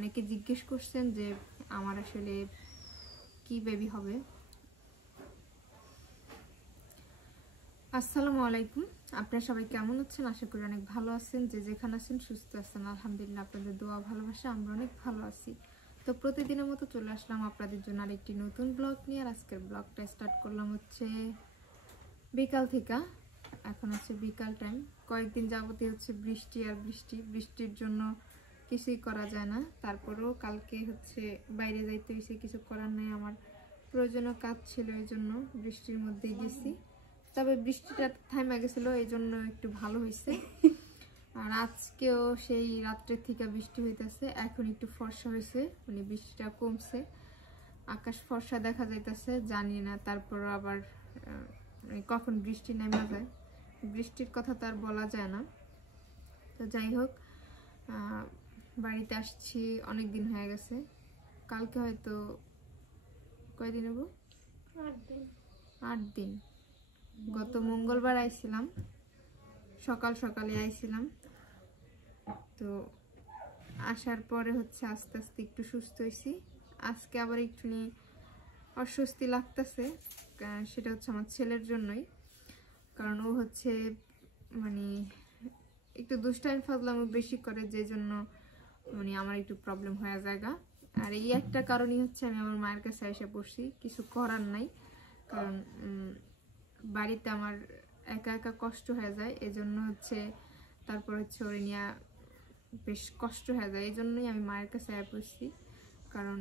অনেকে জিজ্ঞেস করছেন যে আমার আসলে কি বেবি হবে। আসসালামু আলাইকুম, আপনারা সবাই কেমন আছেন? আশা করি অনেক ভালো আছেন। যে যেখানে আছেন সুস্থ আছেন, আলহামদুলিল্লাহ। আপনাদের দোয়া ভালোবাসা আমরা অনেক ভালো আছি। তো প্রতিদিনের মতো চলে আসলাম আপনাদের জন্য আরেকটি নতুন ব্লগ নিয়ে। আর আজকের ব্লগটা স্টার্ট করলাম হচ্ছে বিকাল থেকে। এখন হচ্ছে বিকাল টাইম। কয়েকদিন যাবতীয় হচ্ছে বৃষ্টি আর বৃষ্টির জন্য কিছুই করা যায় না। তারপরেও কালকে হচ্ছে বাইরে যাইতে হয়েছে, কিছু করার নাই, আমার প্রয়োজনীয় কাজ ছিল, এই জন্য বৃষ্টির মধ্যেই গেছি। তবে বৃষ্টিটা থামে গেছিল, এই জন্য একটু ভালো হয়েছে। আর আজকেও সেই রাত্রের থেকে বৃষ্টি হইতেছে, এখন একটু ফর্সা হয়েছে, মানে বৃষ্টিটা কমছে, আকাশ ফর্সা দেখা যাইতেছে। জানি না তারপর আবার কখন বৃষ্টি নেমে যায়, বৃষ্টির কথা তো আর বলা যায় না। তো যাই হোক, বাড়িতে আসছি অনেক দিন হয়ে গেছে। কালকে হয়তো কয়দিন হবো, 8 দিন। গত মঙ্গলবার আইছিলাম, সকালে আইছিলাম। তো আসার পরে হচ্ছে আস্তে আস্তে একটু সুস্থ হয়েছি। আজকে আবার একটু অস্বস্তি লাগতেছে, সেটা হচ্ছে আমার ছেলের জন্যই। কারণ ও হচ্ছে মানে একটু দুষ্টাইম ফাজলামো বেশি করে, যে জন্য মানে আমার একটু প্রবলেম হয়ে জায়গা। আর এই একটা কারণই হচ্ছে আমি আমার মায়ের কাছে এসে পড়ছি, কিছু করার নাই। কারণ বাড়িতে আমার একা একা কষ্ট হয়ে যায়, এজন্য হচ্ছে তারপর হচ্ছে ওরে নিয়ে বেশ কষ্ট হয়ে যায়। এই জন্যই আমি মায়ের কাছে এসে পড়ছি। কারণ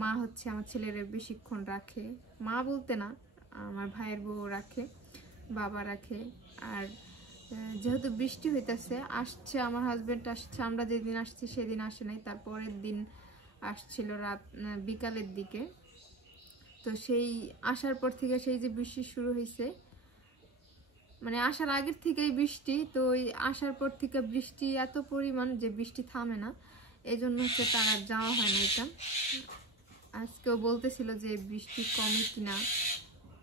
মা হচ্ছে আমার ছেলের বেশিক্ষণ রাখে, মা বলতে না, আমার ভাইয়ের বউ রাখে, বাবা রাখে। আর যেহেতু বৃষ্টি হইতেছে, আসছে আমার হাজবেন্ড আসছে, আমরা যেদিন আসছি সেদিন আসে নাই, তারপরের দিন আসছিল বিকালের দিকে। তো সেই আসার পর থেকে সেই যে বৃষ্টি শুরু হয়েছে, মানে আসার আগের থেকেই বৃষ্টি, তো ওই আসার পর থেকে বৃষ্টি এত পরিমাণ যে বৃষ্টি থামে না। এই জন্য হচ্ছে তার আর যাওয়া হয় না। এটা আজকেও বলতেছিল যে বৃষ্টি কমে কিনা,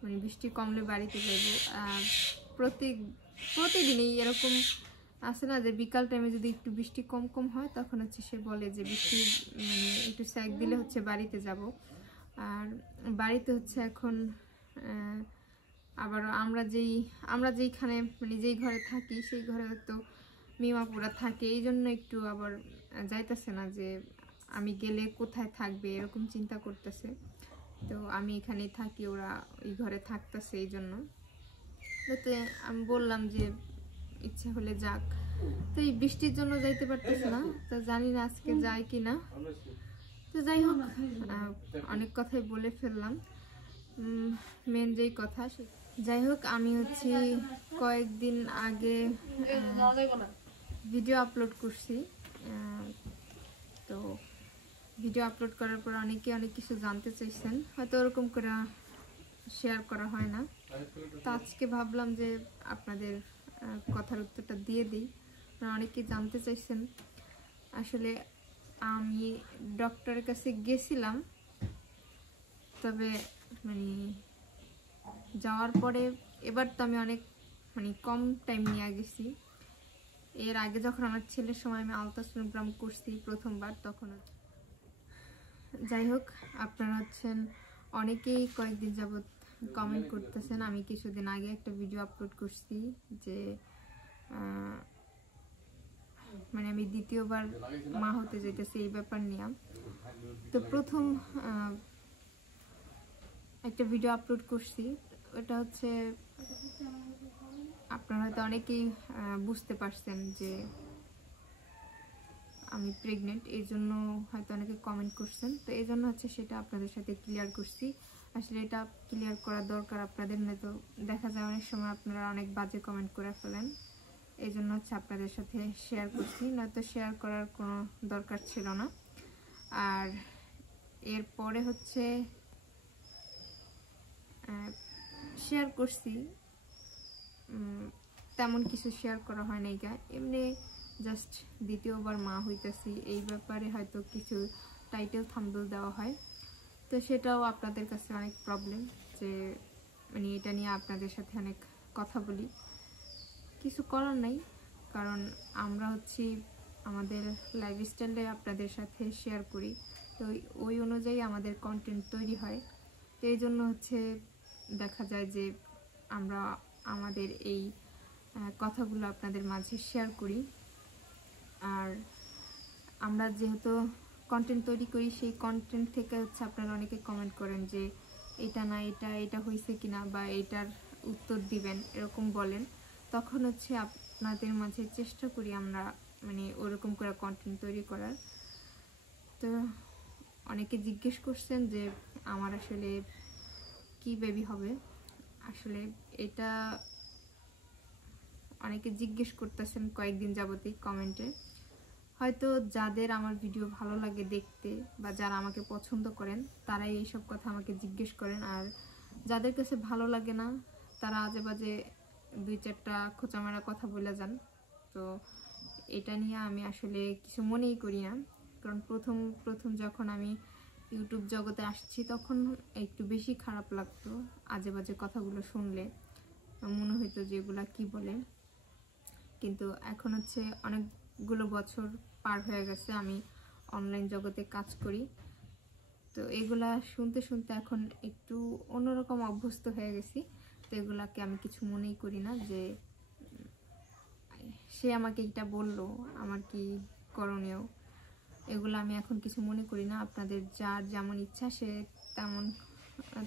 মানে বৃষ্টি কমলে বাড়িতে যাইব। প্রতিদিনই এরকম আছে না, যে বিকাল টাইমে যদি একটু বৃষ্টি কম হয়, তখন হচ্ছে সে বলে যে বৃষ্টি মানে একটু স্যাক দিলে হচ্ছে বাড়িতে যাব। আর বাড়িতে হচ্ছে এখন আবার আমরা যেইখানে মানে যেই ঘরে থাকি, সেই ঘরে তো মিমাপুরা থাকে, এই জন্য একটু আবার যাইতেছে না, যে আমি গেলে কোথায় থাকবে এরকম চিন্তা করতেছে। তো আমি এখানেই থাকি, ওরা ওই ঘরে থাকতেছে, এই জন্য। তো আমি বললাম যে ইচ্ছে হলে যাক। তো এই বৃষ্টির জন্য যাইতে পারতেছে না, তো জানি না আজকে যায় কিনা। তো যাই হোক, অনেক কথাই বলে ফেললাম। মেন যেই কথা, যাই হোক, আমি হচ্ছে কয়েকদিন আগে ভিডিও আপলোড করছি। তো ভিডিও আপলোড করার পর অনেকে অনেক কিছু জানতে চাইছেন, হয়তো ওরকম করে শেয়ার করা হয় না। তো আজকে ভাবলাম যে আপনাদের কথার উত্তরটা দিয়ে দিই। অনেকে জানতে চাইছেন। আসলে আমি ডক্টরের কাছে গেছিলাম, তবে মানে যাওয়ার পরে এবার তো আমি অনেক মানে কম টাইম নিয়ে গেছি। এর আগে যখন আমার ছেলের সময় আমি আলট্রাসোনোগ্রাম করছি প্রথমবার, তখন। যাই হোক, আপনারা হচ্ছেন অনেকেই কয়েকদিন যাবৎ কমেন্ট করতেছেন। আমি কিছুদিন আগে একটা ভিডিও আপলোড করছি যে মানে আমি দ্বিতীয়বার মা হতে যেতেছি, এই ব্যাপার নিয়ে। তো প্রথম একটা ভিডিও আপলোড করছি, ওটা হচ্ছে আপনারা হয়তো অনেকেই বুঝতে পারছেন যে আমি প্রেগনেন্ট, এই জন্য হয়তো অনেকে কমেন্ট করছেন। তো এই জন্য হচ্ছে সেটা আপনাদের সাথে ক্লিয়ার করছি। আসলে এটা ক্লিয়ার করা দরকার আপনাদের, নয়তো দেখা যায় অনেক সময় আপনারা অনেক বাজে কমেন্ট করে ফেলেন। এই জন্য হচ্ছে আপনাদের সাথে শেয়ার করছি, নয়তো শেয়ার করার কোনো দরকার ছিল না। আর এরপরে হচ্ছে শেয়ার করছি, তেমন কিছু শেয়ার করা হয় নাই গা, এমনি জাস্ট দ্বিতীয়বার মা হইতেছি এই ব্যাপারে হয়তো কিছু টাইটেল থাম্বনেল দেওয়া হয়। তো সেটাও আপনাদের কাছে অনেক প্রবলেম, যে মানে এটা নিয়ে আপনাদের সাথে অনেক কথা বলি। কিছু করার নাই, কারণ আমরা হচ্ছি আমাদের লাইফস্টাইলটাই আপনাদের সাথে শেয়ার করি। তো ওই অনুযায়ী আমাদের কন্টেন্ট তৈরি হয়। তো এই জন্য হচ্ছে দেখা যায় যে আমরা আমাদের এই কথাগুলো আপনাদের মাঝে শেয়ার করি। আর আমরা যেহেতু কন্টেন্ট তৈরি করি, সেই কন্টেন্ট থেকে হচ্ছে আপনারা অনেকে কমেন্ট করেন যে এটা না এটা হয়েছে কিনা বা এটার উত্তর দিবেন, এরকম বলেন। তখন হচ্ছে আপনাদের মাঝে চেষ্টা করি আমরা মানে ওরকম করে কন্টেন্ট তৈরি করার। তো অনেকে জিজ্ঞেস করছেন যে আমার আসলে কি বেবি হবে। আসলে এটা অনেকে জিজ্ঞেস করতেছেন কয়েকদিন যাবতই কমেন্টে। হয়তো যাদের আমার ভিডিও ভালো লাগে দেখতে বা যারা আমাকে পছন্দ করেন তারাই এইসব কথা আমাকে জিজ্ঞেস করেন, আর যাদের কাছে ভালো লাগে না তারা আজে বাজে 2-4টা খোঁচামেরা কথা বলে যান। তো এটা নিয়ে আমি আসলে কিছু মনেই করি না, কারণ প্রথম যখন আমি ইউটিউব জগতে আসছি তখন একটু বেশি খারাপ লাগতো আজে বাজে কথাগুলো শুনলে, মনে হইতো যে এগুলা কি বলে। কিন্তু এখন হচ্ছে অনেকগুলো বছর পার হয়ে গেছে, আমি অনলাইন জগতে কাজ করি। তো এগুলা শুনতে শুনতে এখন একটু অন্যরকম অভ্যস্ত হয়ে গেছি। তো এগুলাকে আমি কিছু মনেই করি না যে সে আমাকে এটা বললো, আমার কি করণীয়, এগুলো আমি এখন কিছু মনে করি না। আপনাদের যার যেমন ইচ্ছা সে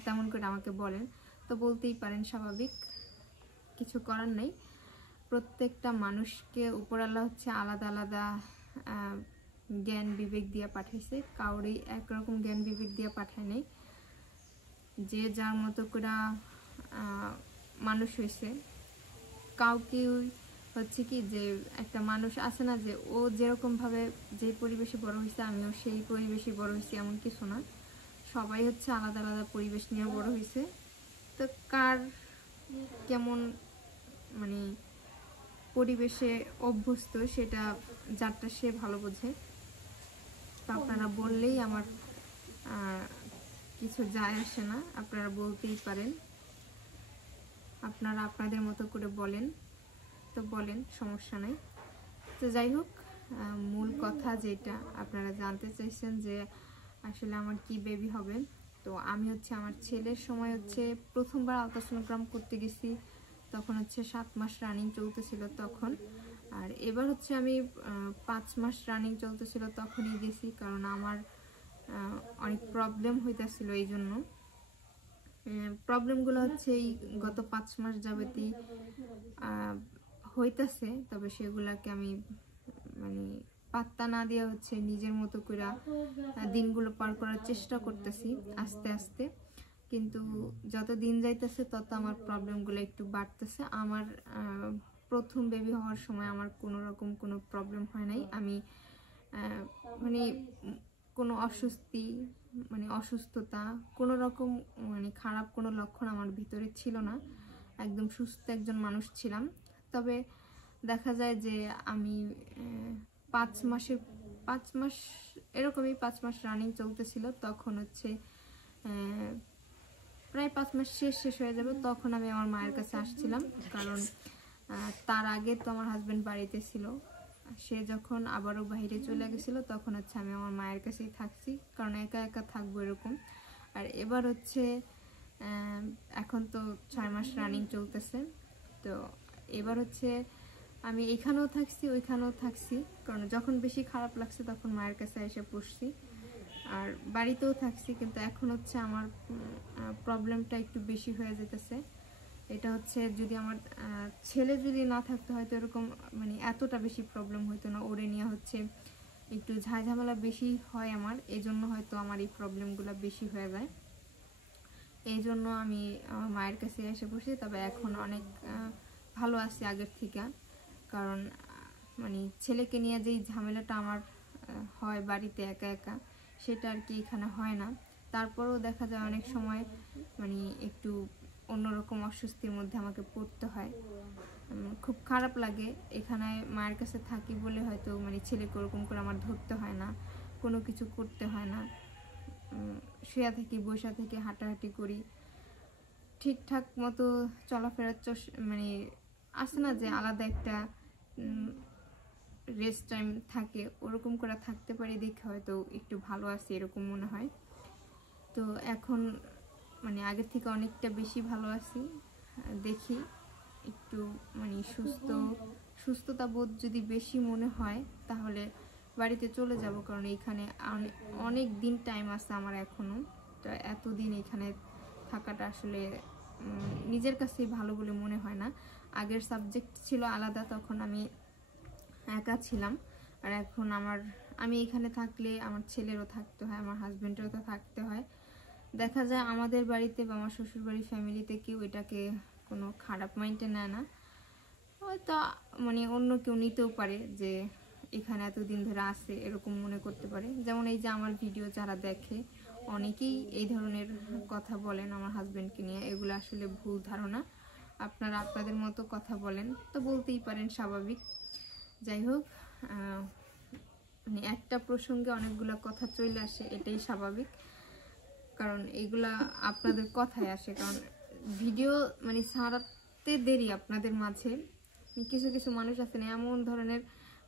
তেমন করে আমাকে বলেন, তো বলতেই পারেন, স্বাভাবিক, কিছু করার নেই। প্রত্যেকটা মানুষকে উপরআল্লাহ হচ্ছে আলাদা আলাদা জ্ঞান বিবেক দিয়ে পাঠাইছে, কাউরই একরকম জ্ঞান বিবেক দিয়ে পাঠায় নেই। যে যার মতো করে মানুষ হয়েছে, কাউকে হচ্ছে কি যে একটা মানুষ আছে না যে ও যেরকমভাবে যে পরিবেশে বড় হয়েছে আমিও সেই পরিবেশে বড় হয়েছি, এমন কিছু না। সবাই হচ্ছে আলাদা আলাদা পরিবেশ নিয়ে বড় হয়েছে। তো কার কেমন মানে পরিবেশে অভ্যস্ত সেটা যারটা সে ভালো বোঝে। তো আপনারা বললেই আমার কিছু যায় আসে না, আপনারা বলতেই পারেন, আপনারা আপনাদের মতো করে বলেন, তো বলেন, সমস্যা নেই। তো যাই হোক, মূল কথা যেটা আপনারা জানতে চাইছেন যে আসলে আমার কি বেবি হবে। তো আমি হচ্ছে আমার ছেলের সময় হচ্ছে প্রথমবার আলট্রাসোনোগ্রাম করতে গেছি, তখন হচ্ছে 7 মাস রানিং চলতেছিল তখন। আর এবার হচ্ছে আমি 5 মাস রানিং চলতেছিল তখনই গেছি, কারণ আমার অনেক প্রবলেম হইতেছিল। এই জন্য প্রবলেমগুলো হচ্ছে এই গত 5 মাস যাবতই হইতাছে, তবে সেগুলাকে আমি মানে পাত্তা না দিয়ে হচ্ছে নিজের মতো করে দিনগুলো পার করার চেষ্টা করতেছি আস্তে আস্তে। কিন্তু যত দিন যাইতেছে তত আমার প্রবলেমগুলো একটু বাড়তেছে। আমার প্রথম বেবি হওয়ার সময় আমার কোনো রকম কোনো প্রবলেম হয় নাই। আমি মানে কোনো অসুস্থতা কোনো রকম মানে খারাপ কোনো লক্ষণ আমার ভিতরে ছিল না, একদম সুস্থ একজন মানুষ ছিলাম। তবে দেখা যায় যে আমি 5 মাস এরকমই 5 মাস রানিং চলতেছিল, তখন হচ্ছে প্রায় 5 মাস শেষ হয়ে যাবে, তখন আমি আমার মায়ের কাছে আসছিলাম। কারণ তার আগে তো আমার হাজবেন্ড বাড়িতে ছিল, সে যখন আবারও বাইরে চলে গেছিল তখন হচ্ছে আমি আমার মায়ের কাছেই থাকছি, কারণ একা একা থাকবো এরকম। আর এবার হচ্ছে এখন তো 6 মাস রানিং চলতেছে, তো এবার হচ্ছে আমি এখানেও থাকছি ওইখানেও থাকছি, কারণ যখন বেশি খারাপ লাগছে তখন মায়ের কাছে এসে বসছি, আর বাড়িতেও থাকছি। কিন্তু এখন হচ্ছে আমার প্রবলেমটা একটু বেশি হয়ে যেতেছে। এটা হচ্ছে যদি আমার ছেলে যদি না থাকতে হয়তো এরকম মানে এতটা বেশি প্রবলেম হইতো না। ওরে নিয়ে হচ্ছে একটু ঝামেলা বেশি হয় আমার, এই জন্য হয়তো আমার এই প্রবলেমগুলো বেশি হয়ে যায়। এই জন্য আমি আমার মায়ের কাছে এসে বসি। তবে এখন অনেক ভালো আছি আগের থেকে, কারণ মানে ছেলেকে নিয়ে যেই ঝামেলাটা আমার হয় বাড়িতে একা একা, সেটা আর কি এখানে হয় না। তারপরেও দেখা যায় অনেক সময় মানে একটু অন্যরকম অস্বস্তির মধ্যে আমাকে পড়তে হয়, খুব খারাপ লাগে। এখানে মায়ের কাছে থাকি বলে হয়তো মানে ছেলেকে ওরকম করে আমার ধরতে হয় না, কোনো কিছু করতে হয় না, শুয়ে থাকি বসে থেকে হাঁটাহাঁটি করি, ঠিকঠাক মতো চলাফেরার মানে আসে না যে আলাদা একটা রেস্ট টাইম থাকে ওরকম করে থাকতে পারি দেখে হয়তো একটু ভালো আছি এরকম মনে হয়। তো এখন মানে আগের থেকে অনেকটা বেশি ভালো আছি। দেখি একটু মানে সুস্থতা বোধ যদি বেশি মনে হয় তাহলে বাড়িতে চলে যাব, কারণ এইখানে অনেক দিন টাইম আছে আমার এখনো। তো এতদিন এখানে থাকাটা আসলে নিজের কাছেই ভালো বলে মনে হয় না। আগের সাবজেক্ট ছিল আলাদা, তখন আমি একা ছিলাম, আর এখন আমি এখানে থাকলে আমার ছেলেরও থাকতে হয়, আমার হাজবেন্ডেরও তো থাকতে হয়। দেখা যায় আমাদের বাড়িতে বা আমার শ্বশুরবাড়ির ফ্যামিলিতে কেউ এটাকে কোনো খারাপ মাইন্ডে নেয় না, হয়তো মানে অন্য কেউ নিতেও পারে যে এখানে এতদিন ধরে আসে এরকম মনে করতে পারে। যেমন এই যে আমার ভিডিও যারা দেখে অনেকেই এই ধরনের কথা বলেন আমার হাজবেন্ডকে নিয়ে, এগুলো আসলে ভুল ধারণা। আপনারা আপনাদের মতো কথা বলেন তো বলতেই পারেন, স্বাভাবিক। যাই হোক, মানে একটা প্রসঙ্গে অনেকগুলো কথা চলে আসে, এটাই স্বাভাবিক, কারণ এগুলা আপনাদের কথায় আসে। কারণ ভিডিও মানে ছাড়াতে দেরি আপনাদের মাঝে কিছু কিছু মানুষ আছেন এমন ধরনের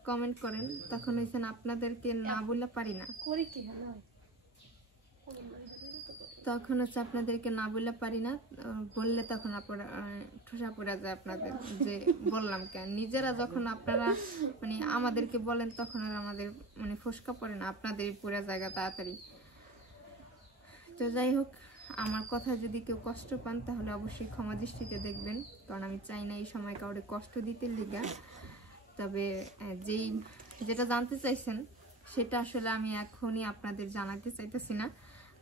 কমেন্ট করেন, তখন হয়েছেন আপনাদেরকে না বললে পারি না, তখন হচ্ছে আপনাদেরকে না বললে পারি না, বললে তখন আপনারা ঠোসা পড়া যায় আপনাদের যে বললাম কেন। নিজেরা যখন আপনারা মানে আমাদেরকে বলেন তখন আর আমাদের মানে ফসকা পড়ে না, আপনাদের পুরা জায়গা তাড়াতাড়ি। তো যাই হোক, আমার কথা যদি কেউ কষ্ট পান তাহলে অবশ্যই ক্ষমা দৃষ্টিতে দেখবেন, কারণ আমি চাই না এই সময় কাউকে কষ্ট দিতে লিগা। তবে যেটা জানতে চাইছেন সেটা আসলে আমি এখনই আপনাদের জানাতে চাইতেছি না,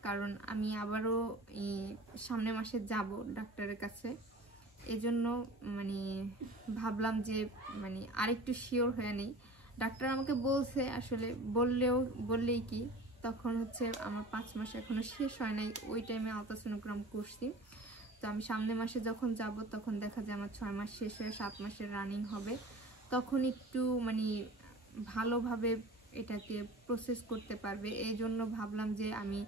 কারণ আমি আবারও সামনের মাসে যাব ডাক্তারের কাছে। এজন্য মানে ভাবলাম যে মানে আরেকটু শিওর হয়ে নেই। ডাক্তার আমাকে বলছে আসলে বললেই কি, তখন হচ্ছে আমার 5 মাস এখনো শেষ হয় নাই, ওই টাইমে আলট্রাসোনোগ্রাম করছি। তো আমি সামনের মাসে যখন যাব তখন দেখা যায় আমার 6 মাস শেষ হয়ে 7 মাসের রানিং হবে, তখন একটু মানে ভালোভাবে এটাকে প্রসেস করতে পারবে। এই জন্য ভাবলাম যে আমি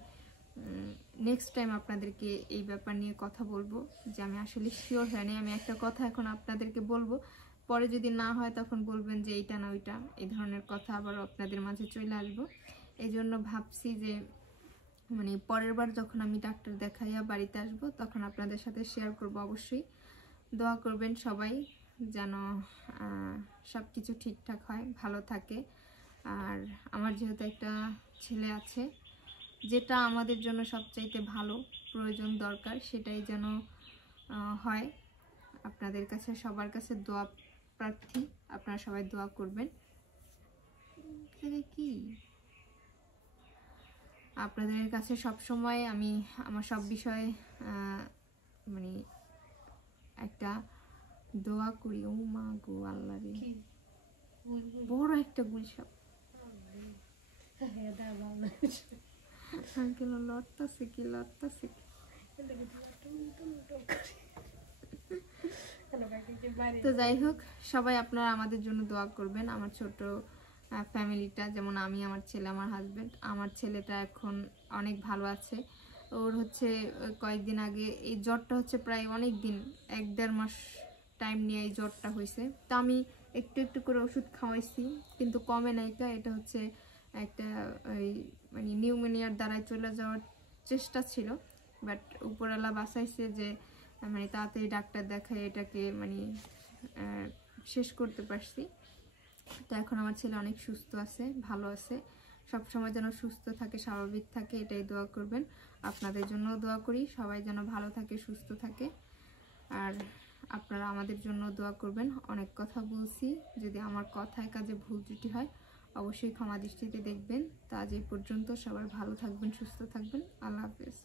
নেক্সট টাইম আপনাদেরকে এই ব্যাপার নিয়ে কথা বলবো, যে আমি আসলে শিওর হয়নি। আমি একটা কথা এখন আপনাদেরকে বলবো, পরে যদি না হয় তখন বলবেন যে এইটা না ওইটা, এই ধরনের কথা আবার আপনাদের মাঝে চলে আসবো। এই জন্য ভাবছি যে মানে পরের বার যখন আমি ডাক্তার দেখাইয়া বাড়িতে আসব তখন আপনাদের সাথে শেয়ার করব। অবশ্যই দোয়া করবেন সবাই যেন সব কিছু ঠিকঠাক হয়, ভালো থাকে। আর আমার যেহেতু একটা ছেলে আছে, যেটা আমাদের জন্য সবচাইতে ভালো প্রয়োজন দরকার সেটাই যেন হয়। আপনাদের কাছে সবার কাছে দোয়া প্রার্থী, আপনারা সবাই দোয়া করবেন। কি আপনাদের কাছে সব সময় আমি আমার সব বিষয়ে মানে একটা দোয়া করি। ও মা গো আল্লাহ রে, বড় একটা গুলশাপ আঙ্কেল লড়তাছে কি। তো যাই হোক, সবাই আপনারা আমাদের জন্য দোয়া করবেন। আমার ছোট ফ্যামিলিটা, যেমন আমি, আমার ছেলে, আমার হাজবেন্ড। আমার ছেলেটা এখন অনেক ভালো আছে। ওর হচ্ছে কয়েকদিন আগে এই জ্বরটা হচ্ছে প্রায় অনেক দিন, 1-1.5 মাস টাইম নিয়ে এই জ্বরটা হয়েছে। তো আমি একটু একটু করে ওষুধ খাওয়াইছি কিন্তু কমে নাই। এটা হচ্ছে একটা ওই মানে নিউমোনিয়ার দ্বারাই চলে যাওয়ার চেষ্টা ছিল, বাট উপরওয়ালা বাঁচাইছে যে মানে তাড়াতাড়ি ডাক্তার দেখায় এটাকে মানে শেষ করতে পারছি। তো এখন আমার ছেলে অনেক সুস্থ আছে, ভালো আছে। সবসময় যেন সুস্থ থাকে, স্বাভাবিক থাকে, এটাই দোয়া করবেন। আপনাদের জন্য দোয়া করি, সবাই যেন ভালো থাকে, সুস্থ থাকে। আর আপনারা আমাদের জন্য দোয়া করবেন। অনেক কথা বলছি, যদি আমার কথায় কাজে ভুল ত্রুটি হয় অবশ্যই ক্ষমা দৃষ্টিতে দেখবেন। তো আজ এই পর্যন্ত, সবাই ভালো থাকবেন, সুস্থ থাকবেন। আল্লাহ হাফেজ।